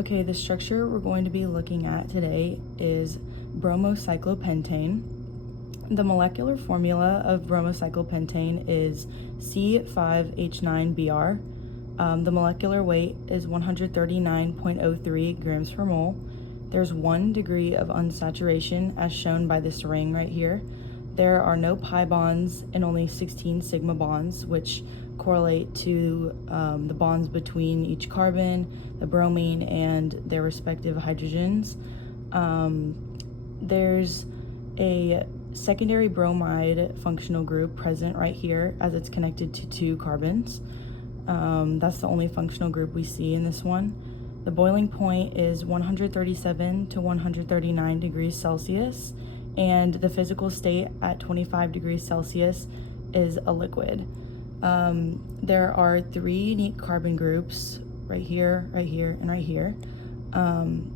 Okay, the structure we're going to be looking at today is bromocyclopentane. The molecular formula of bromocyclopentane is C5H9Br. The molecular weight is 139.03 grams per mole. There's 1 degree of unsaturation as shown by this ring right here. There are no pi bonds and only 16 sigma bonds, which correlate to the bonds between each carbon, the bromine, and their respective hydrogens. There's a secondary bromide functional group present right here as it's connected to 2 carbons. That's the only functional group we see in this one. The boiling point is 137 to 139 degrees Celsius, and the physical state at 25 degrees Celsius is a liquid. There are 3 unique carbon groups right here, and right here, and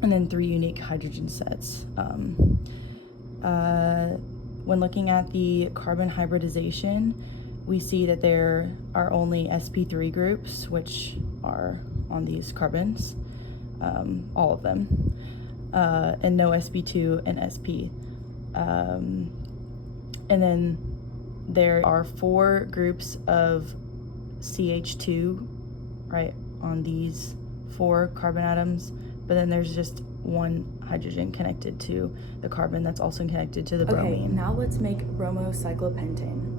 then 3 unique hydrogen sets. When looking at the carbon hybridization, we see that there are only sp3 groups, which are on these carbons, all of them, and no sp2 and sp. And then there are 4 groups of CH2 right on these 4 carbon atoms, but then there's just 1 hydrogen connected to the carbon that's also connected to the bromine. Okay, now let's make bromocyclopentane.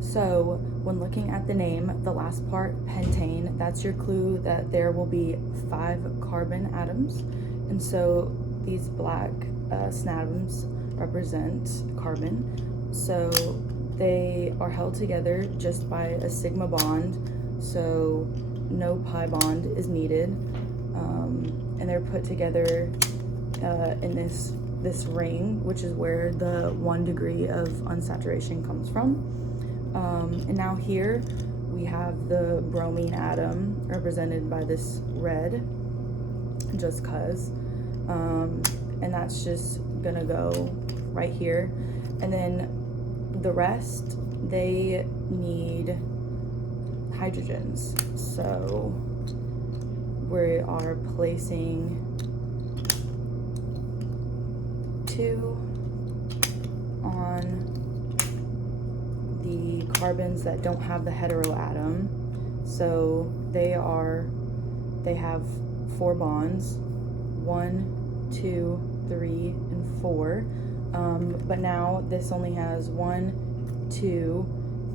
So when looking at the name, the last part, pentane, that's your clue that there will be 5 carbon atoms. And so these black snatoms represent carbon. So they are held together just by a sigma bond, so no pi bond is needed. And they're put together in this ring, which is where the 1 degree of unsaturation comes from. And now here we have the bromine atom represented by this red, just cause. And that's just gonna go right here. And then the rest, they need hydrogens. So we are placing 2 on the carbons that don't have the heteroatom. So they have 4 bonds, 1, 2, 3, and 4. But now this only has 1, 2,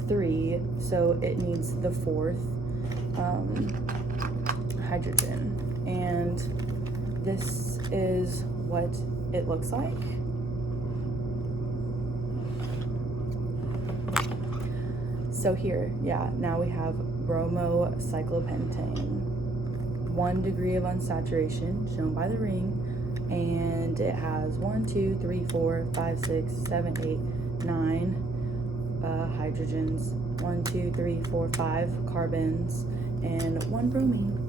3, so it needs the 4th hydrogen. And this is what it looks like. So here, yeah, now we have bromocyclopentane. 1 degree of unsaturation shown by the ring, and it has 1, 2, 3, 4, 5, 6, 7, 8, 9 hydrogens, 1, 2, 3, 4, 5 carbons, and 1 bromine.